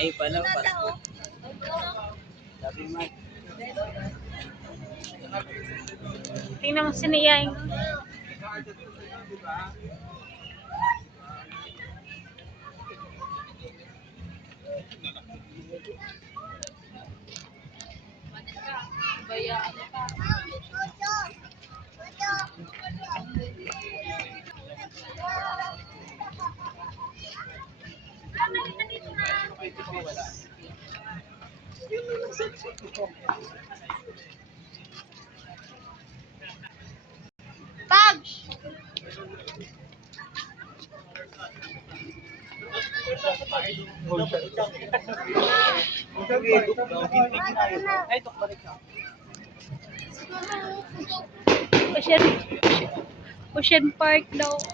Ay, pala, pala. Sabi mo. Tingnan mo si Niyay. Pag! Ocean Park daw.